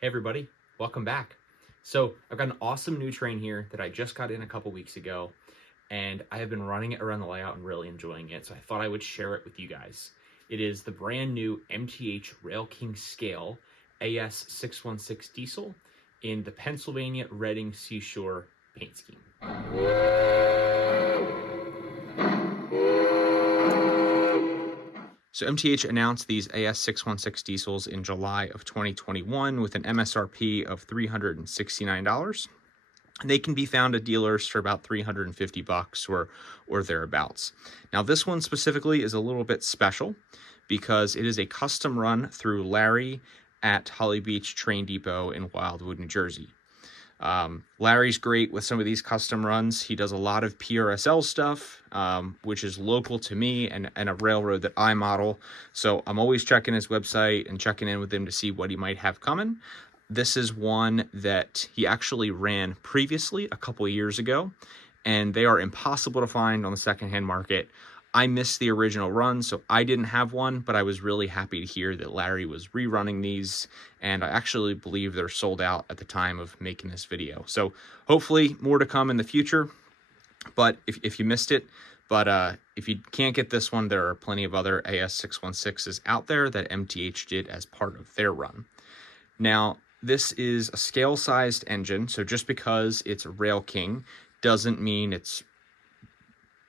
Hey everybody, welcome back. So I've got an awesome new train here that I just got in a couple weeks ago, and I have been running it around the layout and really enjoying it, so I thought I would share it with you guys. It is the brand new MTH Rail King Scale AS-616 diesel in the Pennsylvania Reading Seashore paint scheme. So MTH announced these AS-616 diesels in July of 2021 with an MSRP of $369. They can be found at dealers for about $350 or thereabouts. Now this one specifically is a little bit special because it is a custom run through Larry at Holly Beach Train Depot in Wildwood, New Jersey. Larry's great with some of these custom runs. He does a lot of PRSL stuff, which is local to me and a railroad that I model. So I'm always checking his website and checking in with him to see what he might have coming. This is one that he actually ran previously a couple of years ago, and they are impossible to find on the secondhand market. I missed the original run, so I didn't have one, but I was really happy to hear that Larry was rerunning these, and I actually believe they're sold out at the time of making this video. So hopefully more to come in the future, but if you missed it, if you can't get this one, there are plenty of other AS-616s out there that MTH did as part of their run. Now, this is a scale-sized engine, so just because it's a Rail King doesn't mean it's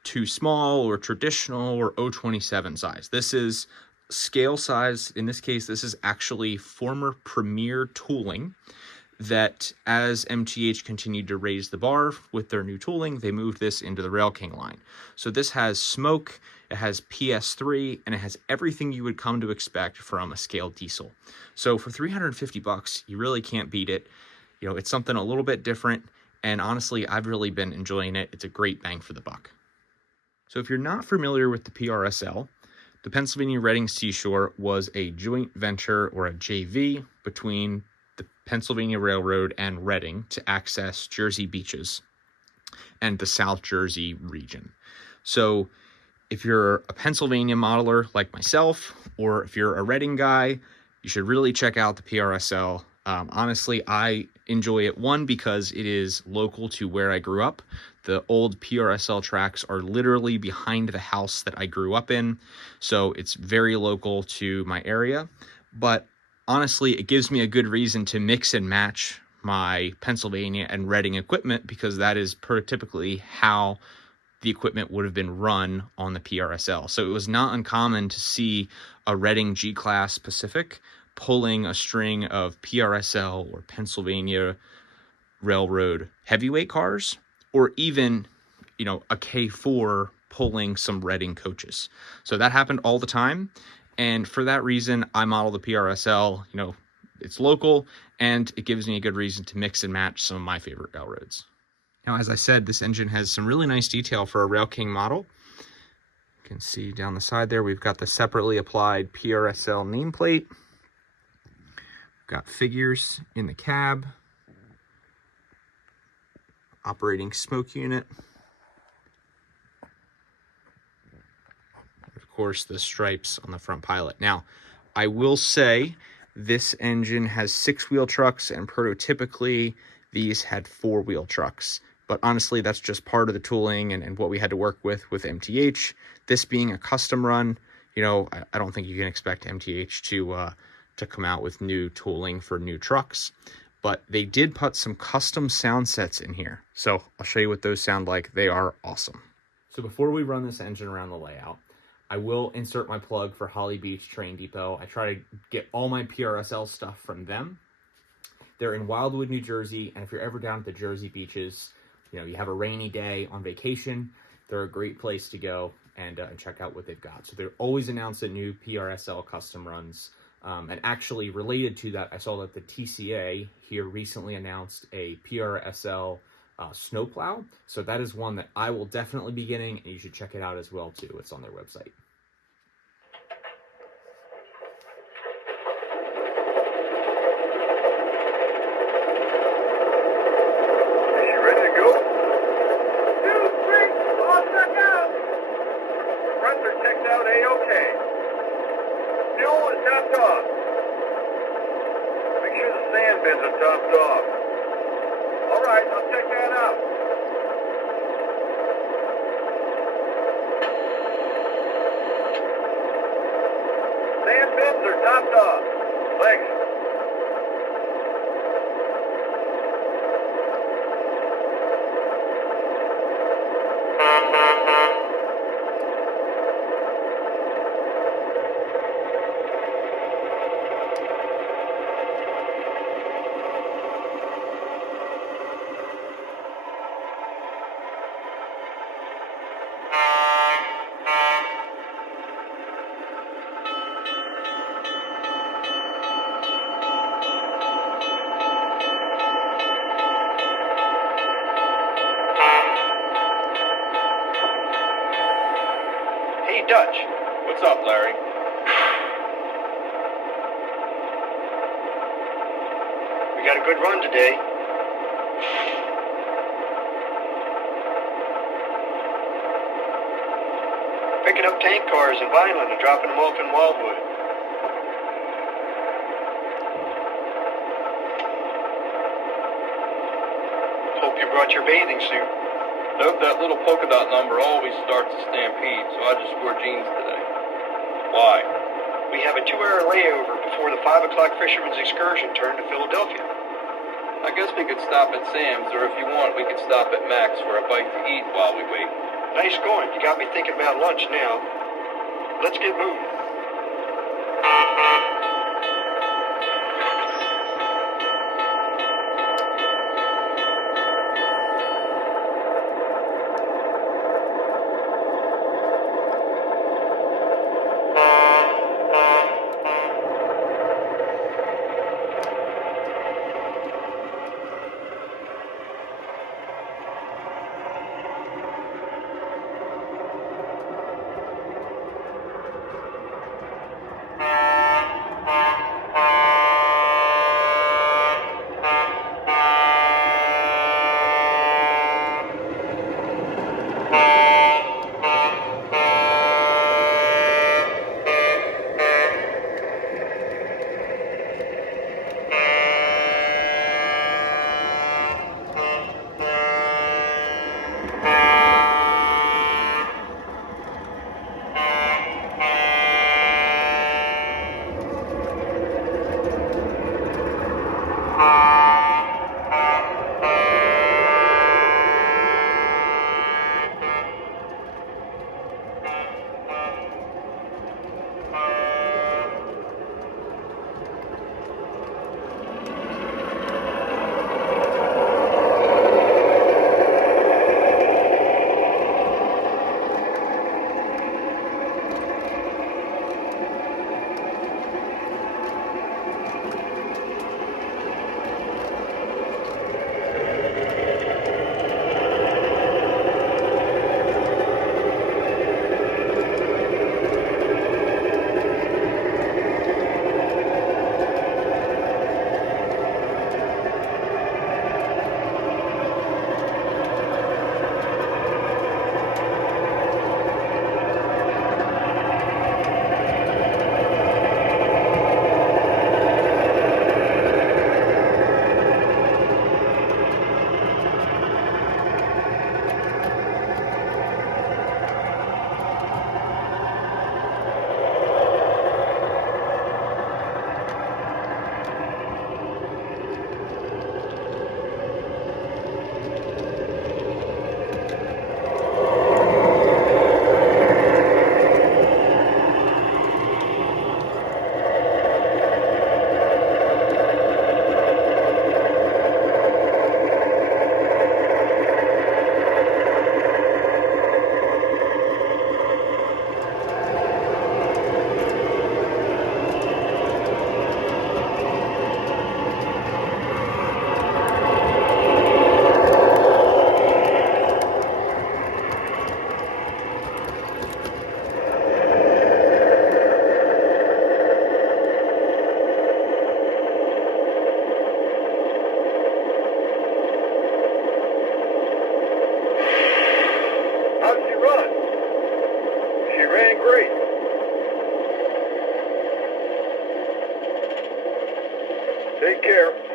too small or traditional or 027 size. This is scale size. In this case, this is actually former Premier tooling that as MTH continued to raise the bar with their new tooling, they moved this into the Rail King line. So this has smoke, it has PS3, and it has everything you would come to expect from a scale diesel. So for $350, you really can't beat it. You know, it's something a little bit different, and honestly, I've really been enjoying it. It's a great bang for the buck. So if you're not familiar with the PRSL, the Pennsylvania Reading Seashore was a joint venture or a JV between the Pennsylvania Railroad and Reading to access Jersey beaches and the South Jersey region. So if you're a Pennsylvania modeler like myself, or if you're a Reading guy, you should really check out the PRSL. Honestly, I enjoy it, one, because it is local to where I grew up. The old PRSL tracks are literally behind the house that I grew up in, so it's very local to my area. But honestly, it gives me a good reason to mix and match my Pennsylvania and Reading equipment, because that is typically how the equipment would have been run on the PRSL. So it was not uncommon to see a Reading G-Class Pacific pulling a string of PRSL or Pennsylvania Railroad heavyweight cars, or even, you know, a K4 pulling some Reading coaches. So that happened all the time. And for that reason, I model the PRSL. You know, it's local, and it gives me a good reason to mix and match some of my favorite railroads. Now, as I said, this engine has some really nice detail for a Rail King model. You can see down the side there, we've got the separately applied PRSL nameplate. We've got figures in the cab, operating smoke unit, of course the stripes on the front pilot. Now, I will say this engine has 6-wheel trucks, and prototypically these had 4-wheel trucks. But honestly, that's just part of the tooling and what we had to work with MTH. This being a custom run, you know, I don't think you can expect MTH to come out with new tooling for new trucks. But they did put some custom sound sets in here. So I'll show you what those sound like. They are awesome. So before we run this engine around the layout, I will insert my plug for Holly Beach Train Depot. I try to get all my PRSL stuff from them. They're in Wildwood, New Jersey, and if you're ever down at the Jersey beaches, you know, you have a rainy day on vacation, they're a great place to go and check out what they've got. So they're always announcing new PRSL custom runs. And actually related to that, I saw that the TCA here recently announced a PRSL snowplow. So that is one that I will definitely be getting, and you should check it out as well too. It's on their website. Fuel is topped off. Make sure the sand's fins are topped off. All right, I'll check that out. Sand fins are topped off. Thanks. Hey, Dutch. What's up, Larry? We got a good run today. Picking up tank cars in Vineland and dropping them off in Wildwood. Hope you brought your bathing suit. Nope, that little polka dot number always starts a stampede, so I just wore jeans today. Why? We have a 2-hour layover before the 5 o'clock fisherman's excursion turn to Philadelphia. I guess we could stop at Sam's, or if you want, we could stop at Mac's for a bite to eat while we wait. Nice going. You got me thinking about lunch now. Let's get moving.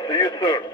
See you soon.